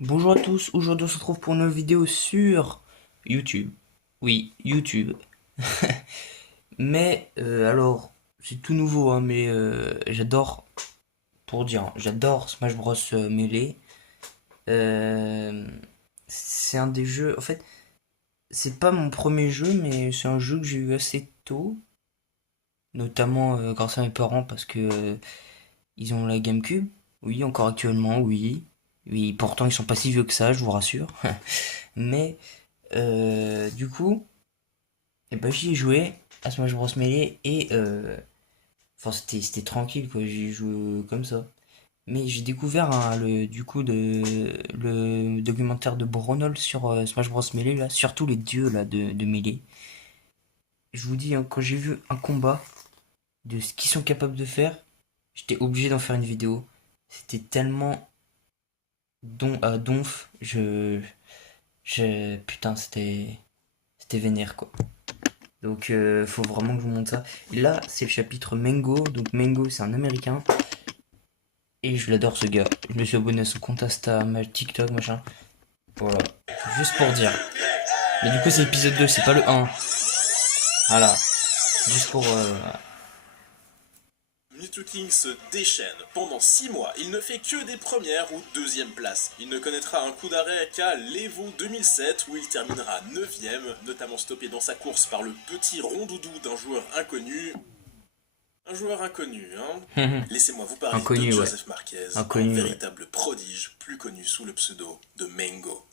Bonjour à tous, aujourd'hui on se retrouve pour une nouvelle vidéo sur YouTube. Oui, YouTube. Mais alors, c'est tout nouveau, hein, mais j'adore, pour dire, hein, j'adore Smash Bros Melee. Euh, c'est un des jeux, en fait, c'est pas mon premier jeu, mais c'est un jeu que j'ai eu assez tôt, notamment grâce à mes parents parce que ils ont la GameCube. Oui, encore actuellement, oui. Oui, pourtant ils sont pas si vieux que ça, je vous rassure. Mais du coup, et bah, j'y ai joué à Smash Bros Melee et enfin c'était tranquille quoi, j'ai joué comme ça. Mais j'ai découvert hein, le documentaire de Bronol sur Smash Bros Melee là, surtout les dieux là de Melee. Je vous dis hein, quand j'ai vu un combat de ce qu'ils sont capables de faire, j'étais obligé d'en faire une vidéo. C'était tellement donf, putain c'était vénère quoi. Donc faut vraiment que je vous montre ça. Et là, c'est le chapitre Mango. Donc Mango, c'est un américain. Et je l'adore ce gars. Je me suis abonné à son compte Insta, TikTok, machin. Voilà. Juste pour dire. Mais du coup, c'est l'épisode 2, c'est pas le 1. Voilà. Juste pour... Mewtwo King se déchaîne. Pendant 6 mois, il ne fait que des premières ou deuxièmes places. Il ne connaîtra un coup d'arrêt qu'à l'Evo 2007 où il terminera 9ème, notamment stoppé dans sa course par le petit rondoudou d'un joueur inconnu. Un joueur inconnu, hein. Laissez-moi vous parler de inconnu, ouais. Joseph Marquez, un Inconnu, ouais. véritable prodige, plus connu sous le pseudo de Mango.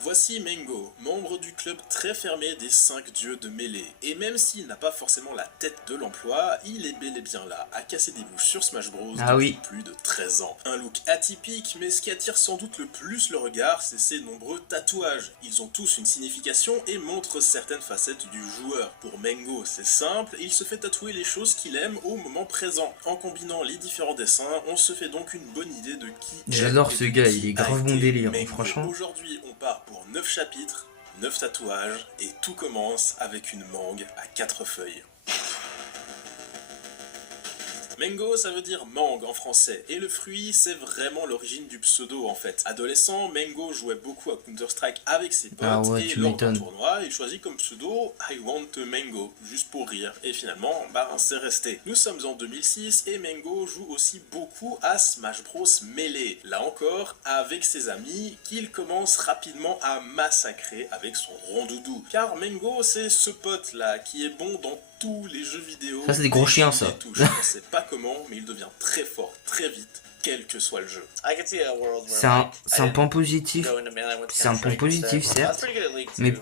Voici Mango, membre du club très fermé des 5 dieux de mêlée. Et même s'il n'a pas forcément la tête de l'emploi, il est bel et bien là, à casser des bouches sur Smash Bros Ah depuis oui. plus de 13 ans. Un look atypique, mais ce qui attire sans doute le plus le regard, c'est ses nombreux tatouages. Ils ont tous une signification et montrent certaines facettes du joueur. Pour Mango, c'est simple, il se fait tatouer les choses qu'il aime au moment présent. En combinant les différents dessins, on se fait donc une bonne idée de qui J'adore est ce et de gars, il qui est a grave bon été délire, hein, Mango. franchement. Aujourd'hui, on part pour 9 chapitres, 9 tatouages, et tout commence avec une mangue à 4 feuilles. Mango, ça veut dire mangue en français, et le fruit, c'est vraiment l'origine du pseudo en fait. Adolescent, Mango jouait beaucoup à Counter-Strike avec ses Ah potes, ouais, et tu lors d'un m'étonnes. tournoi, il choisit comme pseudo I want a mango, juste pour rire, et finalement, c'est resté. Nous sommes en 2006, et Mango joue aussi beaucoup à Smash Bros Melee. Là encore, avec ses amis, qu'il commence rapidement à massacrer avec son rondoudou. Car Mango, c'est ce pote là, qui est bon dans tous les jeux vidéo. Ça, c'est des gros chiens, Il ça. les touche. On sait pas comment, mais il devient très fort, très vite, quel que soit le jeu. C'est un point positif. C'est un point positif, certes. Mais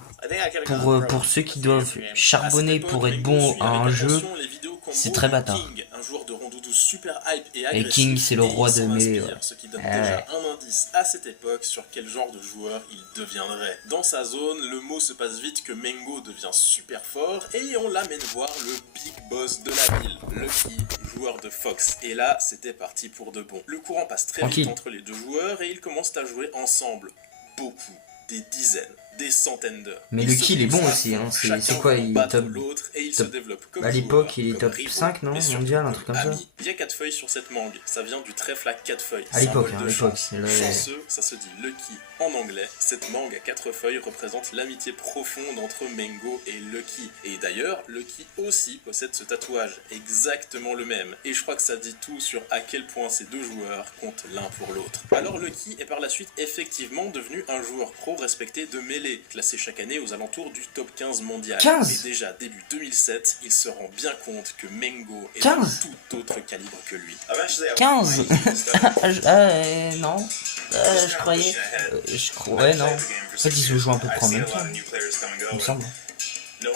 pour ceux qui doivent À cette charbonner époque, pour être Mango bon suit à avec un jeu, attention les vidéos c'est combos très de bâtard. King, un joueur de rondoudou super hype et Et King, agressif, c'est le et roi il de s'en mêlée, ouais. inspire, ce qui donne Ah déjà ouais. un indice à cette époque sur quel genre de joueur il deviendrait. Dans sa zone, le mot se passe vite que Mango devient super fort, et on l'amène voir le big boss de la ville, Lucky, joueur de Fox. Et là, c'était parti pour de bon. Le courant passe très vite Tranquille. entre les deux joueurs, et ils commencent à jouer ensemble. Beaucoup, des dizaines, des centaines d'heures. Mais Ils le se kill est bon poussent à aussi, fond, hein. C'est chacun quoi, voulant il est battre top, l'autre, et ils se top. développent comme À l'époque, joueurs, il est comme top rivaux, 5, non? mais surtout Mondial, un comme truc comme ça. amis. Il y a 4 feuilles sur cette mangue, ça vient du trèfle à 4 feuilles, À l'époque, symbole hein, à de l'époque. chance. Là, Chanceux, ça se dit lucky en anglais. Cette mangue à 4 feuilles représente l'amitié profonde entre Mango et Lucky. Et d'ailleurs, Lucky aussi possède ce tatouage, exactement le même. Et je crois que ça dit tout sur à quel point ces deux joueurs comptent l'un pour l'autre. Alors Lucky est par la suite effectivement devenu un joueur pro respecté de mêlée, classé chaque année aux alentours du top 15 mondial. 15. Mais déjà début 2007, il se rend bien compte que Mango est 15. d'un tout autre calibre que lui. 15. Non. Je croyais. Ouais, non. En fait, ils se jouent à peu près en même temps, il me semble. Il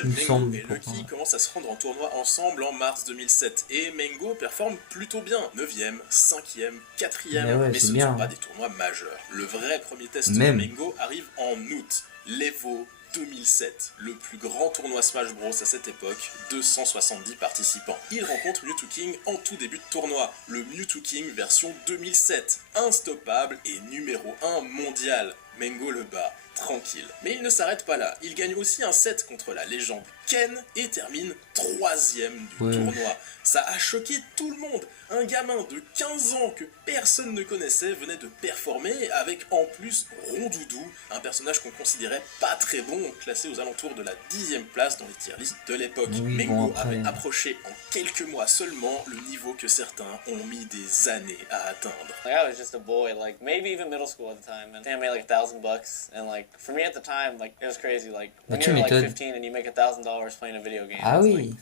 me Mango semble, et pourtant. Lucky commencent à se rendre en tournoi ensemble en mars 2007 et Mango performe plutôt bien, 9ème, 5ème, 4ème, Mais ouais, mais c'est ce ne bien, sont pas hein. des tournois majeurs. Le vrai premier test Même. de Mango arrive en août, l'Evo 2007, le plus grand tournoi Smash Bros à cette époque, 270 participants. Il rencontre Mewtwo King en tout début de tournoi, le Mewtwo King version 2007, instoppable et numéro 1 mondial. Mango le bat, tranquille. Mais il ne s'arrête pas là, il gagne aussi un set contre la légende Ken et termine 3ème du tournoi. Ça a choqué tout le monde. Un gamin de 15 ans que personne ne connaissait venait de performer avec en plus Rondoudou, un personnage qu'on considérait pas très bon, classé aux alentours de la 10ème place dans les tier lists de l'époque. Mengo avait approché en quelques mois seulement le niveau que certains ont mis des années à atteindre. Like I was just a boy, like maybe even middle school at the time, and I made like $1,000, and like for me at the time, like it was crazy. Like when you're like 15 and you make $1,000 playing a video game. Ah oui.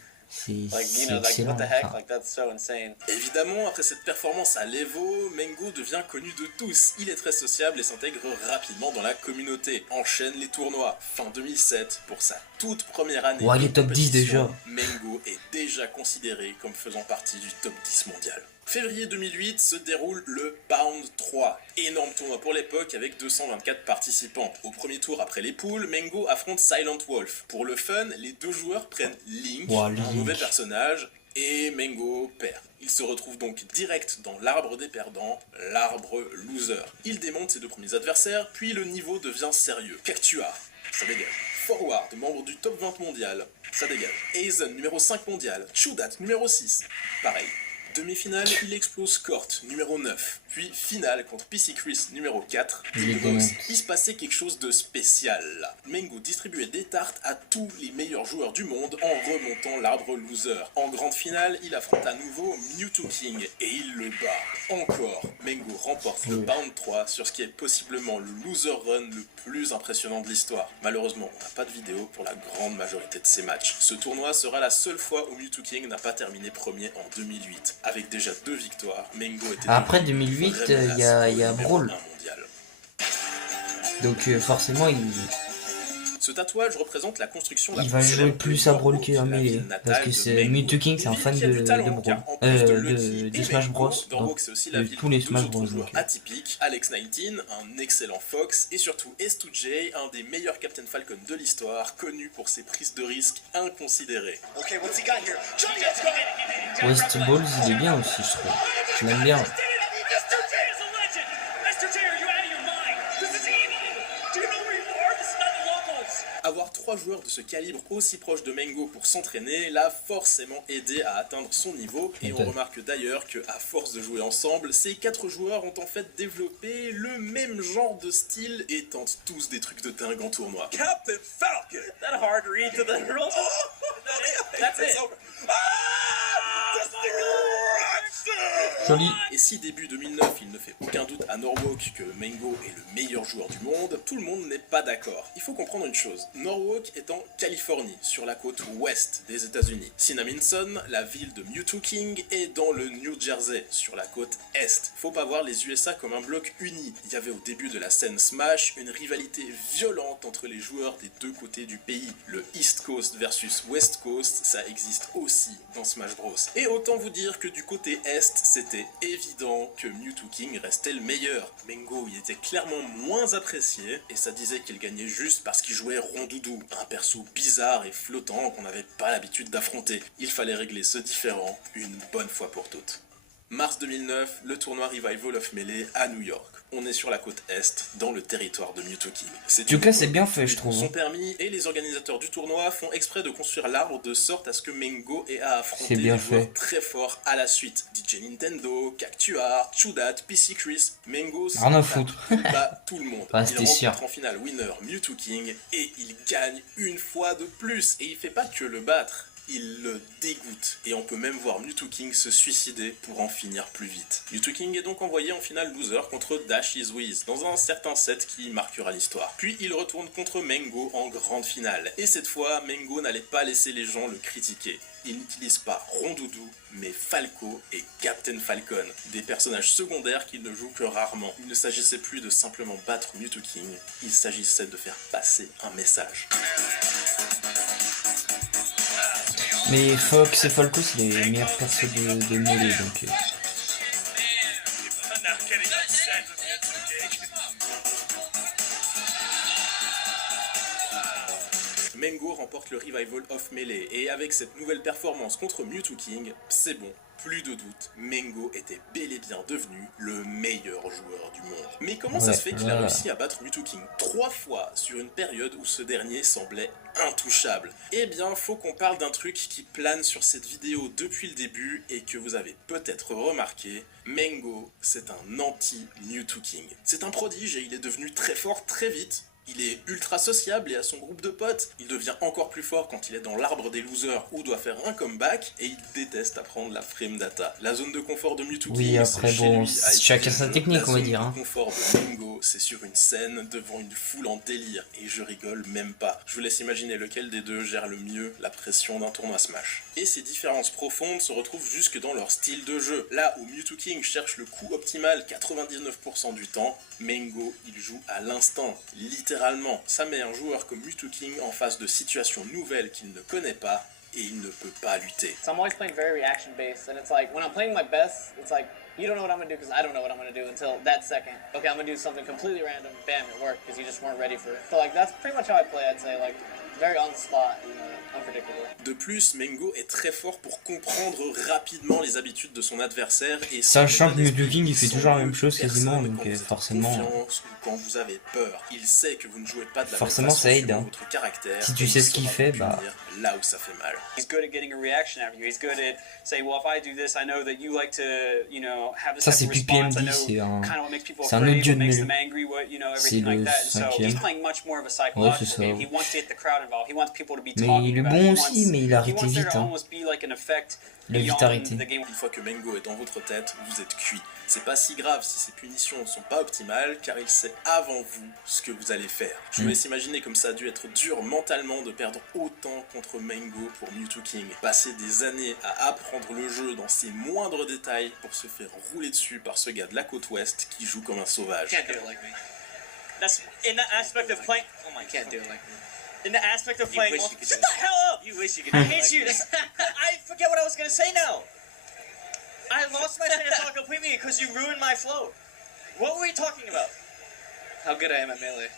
Like, you know, like what the heck, like that's so insane. Évidemment, après cette performance à l'Evo, Mengo devient connu de tous. Il est très sociable et s'intègre rapidement dans la communauté. Enchaîne les tournois. Fin 2007, pour sa toute première année. Ouais, il est top 10 déjà. Mengo est déjà considéré comme faisant partie du top 10 mondial. Février 2008 se déroule le Pound 3, énorme tournoi pour l'époque avec 224 participants. Au premier tour après les poules, Mengo affronte Silent Wolf. Pour le fun, les deux joueurs prennent Link, un mauvais personnage, et Mengo perd. Il se retrouve donc direct dans l'arbre des perdants, l'arbre loser. Il démonte ses deux premiers adversaires, puis le niveau devient sérieux. Cactuar, ça dégage. Forward, membre du top 20 mondial, ça dégage. Aizen, numéro 5 mondial. Chudat, numéro 6, pareil. Demi-finale, il explose Kort, numéro 9. Puis finale contre PC Chris, numéro 4. Il se passait quelque chose de spécial là. Mengo distribuait des tartes à tous les meilleurs joueurs du monde en remontant l'arbre loser. En grande finale, il affronte à nouveau Mewtwo King et il le bat. Encore, Mengo remporte le Pound 3 sur ce qui est possiblement le loser run le plus impressionnant de l'histoire. Malheureusement, on n'a pas de vidéo pour la grande majorité de ces matchs. Ce tournoi sera la seule fois où Mewtwo King n'a pas terminé premier en 2008. Avec déjà 2 victoires, Mengo était après 2008, il y a Brawl. Donc forcément, ce tatouage représente la construction il va jouer plus à Brawl qu'à Melee. Parce que c'est Mewtwo King, c'est un fan de Brawl. De Smash Bros. Donc de tous les Smash Bros. Atypique, Alex19, un excellent Fox, et surtout S2J, un des meilleurs Captain Falcon de l'histoire, connu pour ses prises de risques inconsidérées. West Balls, il est bien aussi, je trouve. Je l'aime bien. Avoir 3 joueurs de ce calibre aussi proches de Mengo pour s'entraîner l'a forcément aidé à atteindre son niveau, et on remarque d'ailleurs que à force de jouer ensemble, ces 4 joueurs ont en fait développé le même genre de style et tentent tous des trucs de dingue en tournoi. Captain Falcon! That hard read to the rules? That's it. Joli. Et si début 2009 il ne fait aucun doute à Norwalk que Mengo est le meilleur joueur du monde, tout le monde n'est pas d'accord. Il faut comprendre une chose, Norwalk est en Californie, sur la côte ouest des États-Unis. Cinnaminson, la ville de Mewtwo King, est dans le New Jersey, sur la côte est. Faut pas voir les USA comme un bloc uni. Il y avait au début de la scène Smash une rivalité violente entre les joueurs des deux côtés du pays. Le East Coast versus West Coast, ça existe aussi dans Smash Bros. Et autant vous dire que du côté est, c'était évident que Mewtwo King restait le meilleur. Mengo y était clairement moins apprécié, et ça disait qu'il gagnait juste parce qu'il jouait Rondoudou, un perso bizarre et flottant qu'on n'avait pas l'habitude d'affronter. Il fallait régler ce différend une bonne fois pour toutes. Mars 2009, le tournoi Revival of Melee à New York. On est sur la côte est, dans le territoire de Mewtwo King. En tout cas, c'est bien fait, je trouve. Son permis, et les organisateurs du tournoi font exprès de construire l'arbre de sorte à ce que Mengo ait à affronter des joueurs très forts à la suite. DJ Nintendo, Cactuar, Chudat, PC Chris, Mengo bat tout le monde. Il rencontre en finale winner Mewtwo King et il gagne une fois de plus. Et il fait pas que le battre. Il le dégoûte, et on peut même voir Mewtwo King se suicider pour en finir plus vite. Mewtwo King est donc envoyé en finale loser contre Dash Is Wiz, dans un certain set qui marquera l'histoire. Puis il retourne contre Mengo en grande finale, et cette fois, Mengo n'allait pas laisser les gens le critiquer. Il n'utilise pas Rondoudou, mais Falco et Captain Falcon, des personnages secondaires qu'il ne joue que rarement. Il ne s'agissait plus de simplement battre Mewtwo King, il s'agissait de faire passer un message. Mais Fox et Falco, c'est les meilleurs persos de Melee, donc... Mengo remporte le Revival of Melee, et avec cette nouvelle performance contre Mewtwo King, c'est bon. plus de doute, Mengo était bel et bien devenu le meilleur joueur du monde. Mais comment ça se fait qu'il a réussi à battre Mew2King 3 fois sur une période où ce dernier semblait intouchable? Eh bien, faut qu'on parle d'un truc qui plane sur cette vidéo depuis le début et que vous avez peut-être remarqué. Mengo, c'est un anti-Mew2King. C'est un prodige et il est devenu très fort très vite. Il est ultra sociable et a son groupe de potes. Il devient encore plus fort quand il est dans l'arbre des losers ou doit faire un comeback. Et il déteste apprendre la frame data. La zone de confort de Mew2King, oui, après bon, chacun sa technique, on va dire. La zone de confort de Mengo, c'est sur une scène devant une foule en délire. Et je rigole même pas. Je vous laisse imaginer lequel des deux gère le mieux la pression d'un tournoi Smash. Et ces différences profondes se retrouvent jusque dans leur style de jeu. Là où Mew2King cherche le coup optimal 99% du temps, Mengo, il joue à l'instant, littéralement. Ça met un joueur comme Mew2King en face de situations nouvelles qu'il ne connaît pas et il ne peut pas lutter. So I'm always playing very reaction based, and it's like when I'm playing my best, it's like you don't know what I'm gonna do because I don't know what I'm gonna do until that second. Okay, I'm gonna do something completely random, bam, it worked because you just weren't ready for it. So like that's pretty much how I play. I'd say like very on the spot, you know, unpredictable. De plus, Mengo est très fort pour comprendre rapidement les habitudes de son adversaire et sachant que Mew2King il fait toujours la même chose quasiment, donc forcément. Quand vous avez peur, il sait que vous ne jouez pas de la forcément même façon ça aide, hein. Votre caractère. Si tu sais ce qu'il fait, bah là où ça fait mal. He's good at getting a reaction out of you. He's good at saying, well, if I do this, I know that you like to, you know, have this ça c'est response. PPMD, c'est un autre dieu de mêlée. C'est le 5ème. Ouais, c'est ça. Mais il est bon aussi, mais il a arrêté vite. Hein. Il a vite arrêté. Une fois que Mengo est dans votre tête, vous êtes cuit. C'est pas si grave si ces punitions ne sont pas optimales, car il sait avant vous ce que vous allez faire. Je vous laisse imaginer comme ça a dû être dur mentalement de perdre autant contre Mengo pour Mew2King. Passer des années à apprendre le jeu dans ses moindres détails pour se faire rouler dessus par ce gars de la côte ouest qui joue comme un sauvage. Can't do it like me. That's in that aspect of playing. Oh my, can't do it like me. In the aspect of playing, shut the hell up! You wish you could. I hate you. I forget what I was gonna say now. I lost my train of thought completely because you ruined my flow. What were we talking about? How good I am at melee.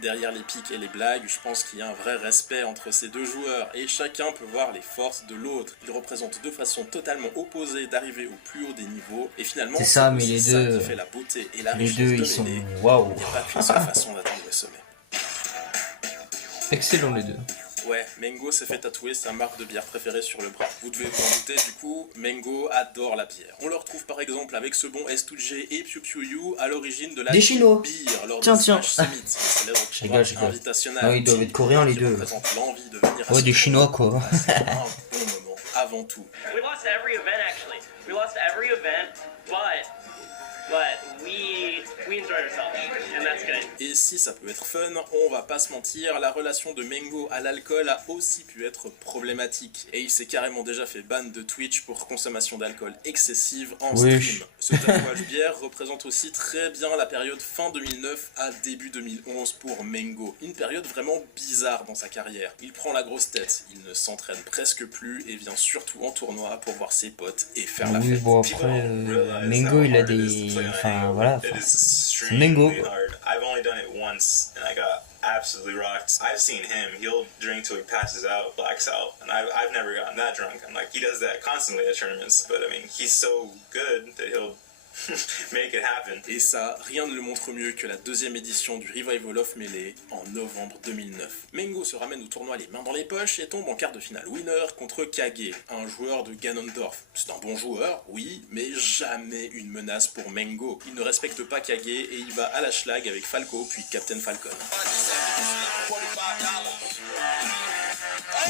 Derrière les pics et les blagues, je pense qu'il y a un vrai respect entre ces deux joueurs et chacun peut voir les forces de l'autre. Ils représentent deux façons totalement opposées d'arriver au plus haut des niveaux et finalement c'est ça, mais les deux, ça qui fait la beauté et la les richesse deux de ils sont Il waouh. n'y a pas qu'une seule façon d'atteindre le sommet. Excellent les deux. Ouais, Mengo s'est fait tatouer sa marque de bière préférée sur le bras. Vous devez vous en douter, du coup, Mengo adore la bière. On le retrouve par exemple avec ce bon S2J et Piu Piu Yu à l'origine de la des Chinois. bière lors Tiens. de Smash Summit, Je rigole. Ah oui, ils doivent être coréens les deux. Ouais, des Chinois quoi. C'est un bon moment, avant tout. We lost every event actually. We lost every event, but we enjoyed ourselves, and that's good. Et si ça peut être fun, on va pas se mentir, la relation de Mengo à l'alcool a aussi pu être problématique. Et il s'est carrément déjà fait ban de Twitch pour consommation d'alcool excessive en stream. Ce tatouage bière représente aussi très bien la période fin 2009 à début 2011 pour Mengo. Une période vraiment bizarre dans sa carrière. Il prend la grosse tête, il ne s'entraîne presque plus et vient surtout en tournoi pour voir ses potes et faire la fête. Bon après, Mengo il a des... Enfin voilà, c'est Mengo. I've only done it once and I got absolutely rocked. I've seen him, he'll drink till he passes out, blacks out, and I've never gotten that drunk. I'm like, he does that constantly at tournaments, but I mean, he's so good that he'll make it happen. Et ça, rien ne le montre mieux que la deuxième édition du Revival of Melee en novembre 2009. Mengo se ramène au tournoi les mains dans les poches et tombe en quart de finale winner contre Kage, un joueur de Ganondorf. C'est un bon joueur, oui, mais jamais une menace pour Mengo. Il ne respecte pas Kage et il va à la schlag avec Falco puis Captain Falcon.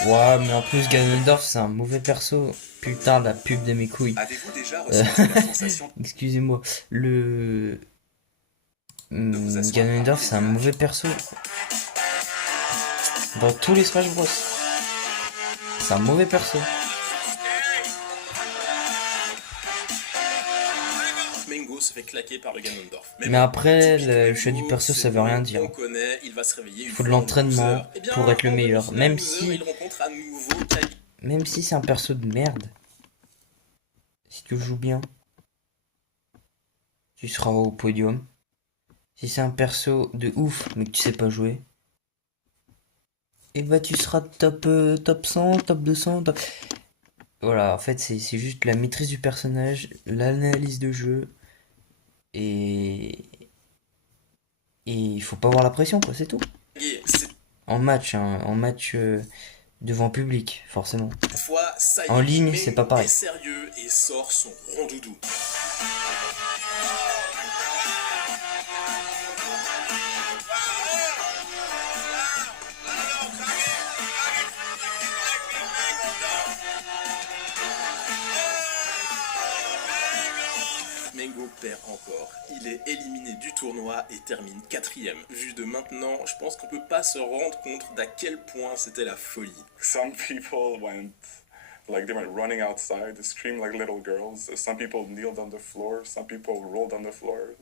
Ouais, mais en plus Ganondorf c'est un mauvais perso. Putain, la pub de mes couilles. Avez-vous déjà ressenti la sensation excusez-moi, Ganondorf c'est un mauvais perso. Dans tous les Smash Bros. C'est un mauvais perso. Mengo se fait claquer par le Ganondorf. Mais après, le choix du perso ça veut rien dire. On connaît, il va se réveiller. Il faut de l'entraînement pour être le meilleur. Même si... Il rencontre à nouveau Kage. Même si c'est un perso de merde, si tu joues bien, tu seras au podium. Si c'est un perso de ouf, mais que tu sais pas jouer, et bah tu seras top 100, top 200, top... Voilà, en fait, c'est juste la maîtrise du personnage, l'analyse de jeu, et, et il faut pas avoir la pression, quoi, c'est tout. Et cette En match, hein, en match devant public, forcément. fois, ça y En est, ligne, c'est pas Mengo est pareil. sérieux et sort son rondoudou. Mengo perd encore. Il est éliminé du tournoi et termine 4ème. Vu de maintenant, je pense qu'on peut pas se rendre compte d'à quel point c'était la folie. Some people went like they went running outside, they screamed like little girls. Some people kneeled on the floor, some people rolled on the floor.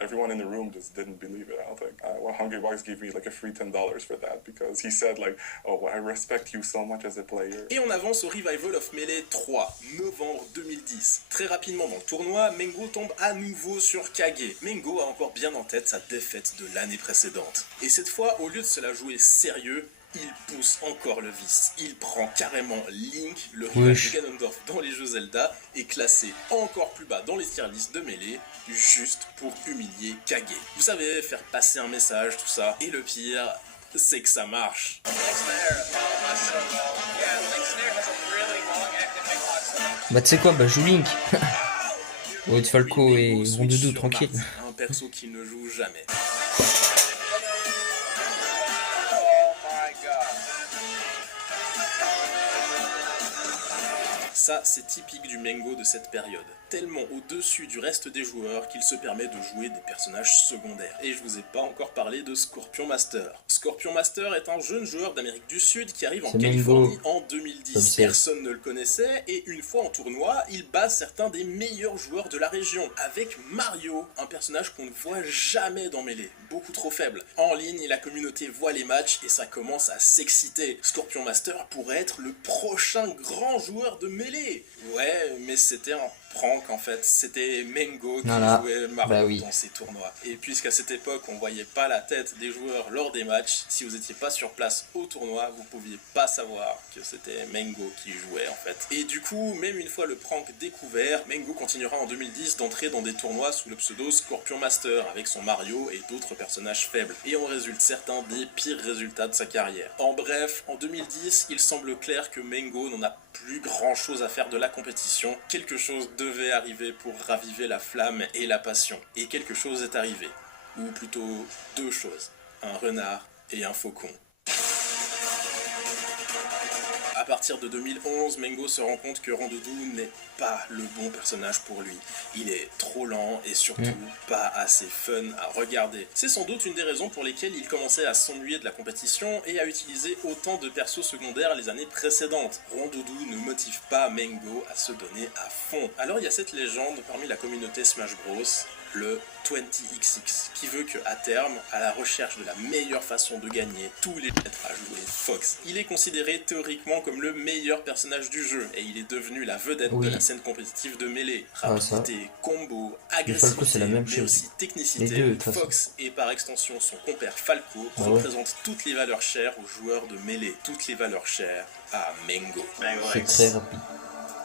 Everyone in the room just didn't believe it. I don't think. Well, Hungry Box gave me like a free $10 for that because he said like, "Oh, well, I respect you so much as a player." Et on avance au Revival of Melee 3, novembre 2010. Très rapidement dans le tournoi, Mengo tombe à nouveau sur Kage. Mengo a encore bien en tête sa défaite de l'année précédente. Et cette fois, au lieu de se la jouer sérieux, il pousse encore le vice. Il prend carrément Link, le rival Wesh. de Ganondorf dans les jeux Zelda, et classé encore plus bas dans les tier lists de Melee, juste pour humilier Kage. Vous savez, faire passer un message, tout ça. Et le pire, c'est que ça marche. Bah, tu sais quoi, bah, joue Link. Au lieu de Falco Oui, et Mengo switch Rondoudou, sur tranquille. Marth, un perso qu'il ne joue jamais. Ça, c'est typique du Mengo de cette période. Tellement au-dessus du reste des joueurs qu'il se permet de jouer des personnages secondaires. Et je vous ai pas encore parlé de Scorpion Master. Scorpion Master est un jeune joueur d'Amérique du Sud qui arrive en C'est Californie Mengo. en Comme 2010. c'est. Personne ne le connaissait et une fois en tournoi, il bat certains des meilleurs joueurs de la région. Avec Mario, un personnage qu'on ne voit jamais dans Melee. Beaucoup trop faible. En ligne, la communauté voit les matchs et ça commence à s'exciter. Scorpion Master pourrait être le prochain grand joueur de Melee. Ouais, mais c'était un prank en fait. C'était Mengo qui Voilà. jouait Mario Bah oui. dans ces tournois. Et puisqu'à cette époque on voyait pas la tête des joueurs lors des matchs, si vous étiez pas sur place au tournoi, vous pouviez pas savoir que c'était Mengo qui jouait en fait. Et du coup, même une fois le prank découvert, Mengo continuera en 2010 d'entrer dans des tournois sous le pseudo Scorpion Master avec son Mario et d'autres personnages faibles. Et en résulte certains des pires résultats de sa carrière. En bref, en 2010, il semble clair que Mengo n'en a plus grand chose à faire de la compétition. Quelque chose devait arriver pour raviver la flamme et la passion. Et quelque chose est arrivé. Ou plutôt deux choses. Un renard et un faucon. À partir de 2011, Mengo se rend compte que Rondoudou n'est pas le bon personnage pour lui. Il est trop lent et surtout pas assez fun à regarder. C'est sans doute une des raisons pour lesquelles il commençait à s'ennuyer de la compétition et à utiliser autant de persos secondaires les années précédentes. Rondoudou ne motive pas Mengo à se donner à fond. Alors il y a cette légende parmi la communauté Smash Bros, le 20XX, qui veut que à terme, à la recherche de la meilleure façon de gagner, tous les mettre à jouer Fox. Il est considéré théoriquement comme le meilleur personnage du jeu, et il est devenu la vedette Oui. de la scène compétitive de Melee. Ah, ça. Rapidité, combo, Le Falco, c'est agressivité, la même mais chose. aussi technicité. Les deux, de toute façon. Fox et par extension son compère Falco Ah ouais. représentent toutes les valeurs chères aux joueurs de Melee, toutes les valeurs chères à Mengo. Mango C'est likes très rapide.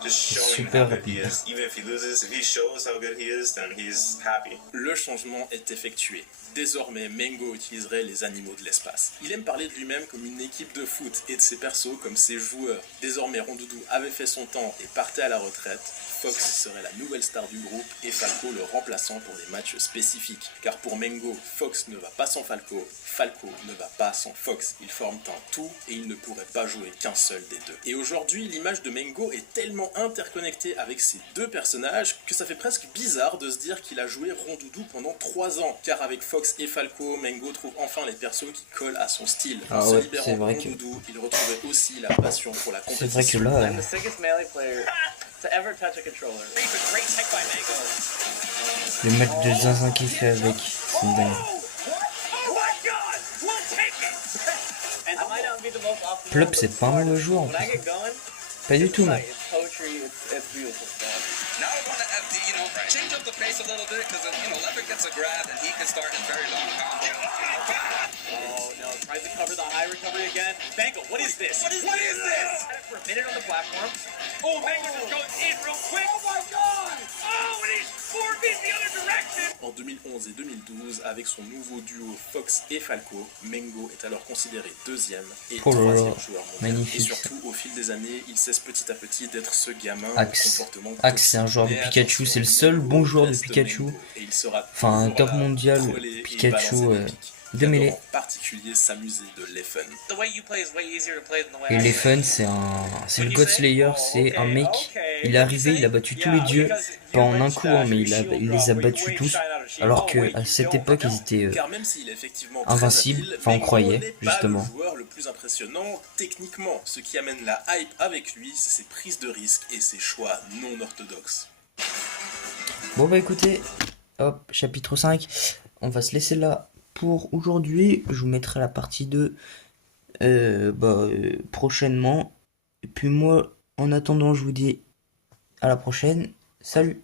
just C'est showing super how good he rapide. is. Even if he loses, if he shows how good he is, then he's happy. Le changement est effectué. Désormais, Mengo utiliserait les animaux de l'espace. Il aime parler de lui-même comme une équipe de foot et de ses persos comme ses joueurs. Désormais, Rondoudou avait fait son temps et partait à la retraite. Fox serait la nouvelle star du groupe et Falco le remplaçant pour des matchs spécifiques. Car pour Mengo, Fox ne va pas sans Falco, Falco ne va pas sans Fox. Ils forment un tout et il ne pourrait pas jouer qu'un seul des deux. Et aujourd'hui, l'image de Mengo est tellement interconnectée avec ces deux personnages que ça fait presque bizarre de se dire qu'il a joué Rondoudou pendant 3 ans. Car avec Fox et Falco, Mengo trouve enfin les persos qui collent à son style. Ah En se ouais, libérant c'est de vrai que- Rondoudou, il retrouvait aussi la passion pour la C'est vrai que compétition. là, I'm the sickest melee player to ever touch a controller. Great tech by Mango. le match de zinzin qu'il fait avec, c'est une dingue. Oh my god! We'll take it! And I might not be the most optimal. Plop, c'est pas un mauvais joueur en When I plus. get going, Pas du tout, mais. It's poetry, it's beautiful stuff. Now I want to, change up the pace a little bit because, Leopard gets a grab and he can start his very long combo. Oh no, tries to cover the high recovery again. Mango, what is this? What is this? Had it for a minute on the platform. Oh, Mango just goes in real quick. Oh my god! Oh, and he's forcing the other direction. En 2011 et 2012, avec son nouveau duo Fox et Falco, Mengo est alors considéré deuxième et Oh là là, troisième joueur mondial. magnifique. Et surtout, au fil des années, il cesse petit à petit d'être ce gamin Axe. au comportement Axe, c'est un joueur de Mais Pikachu, attention, c'est le seul Mengo bon joueur de reste Pikachu. Mengo, et il sera Enfin, toujours top là, mondial, troller et Pikachu balancer des pics. de Il adore mêlée. en particulier s'amuser de l'Effen. The way you play is way easier to play than the way Et I les play. fun, c'est le God Slayer, c'est un mec, il est arrivé, il a battu tous les dieux, pas en un coup, hein, mais il les a battus tous, alors que à cette époque, ils étaient Car même s'il est effectivement invincibles, très habile, enfin on Mengo croyait, n'est pas justement. le joueur le plus impressionnant techniquement. Ce qui amène la hype avec lui, c'est ses prises de risques et ses choix non orthodoxes. Bon bah écoutez, hop, chapitre 5, on va se laisser là pour aujourd'hui, je vous mettrai la partie 2 prochainement, et puis moi, en attendant, je vous dis à la prochaine, salut!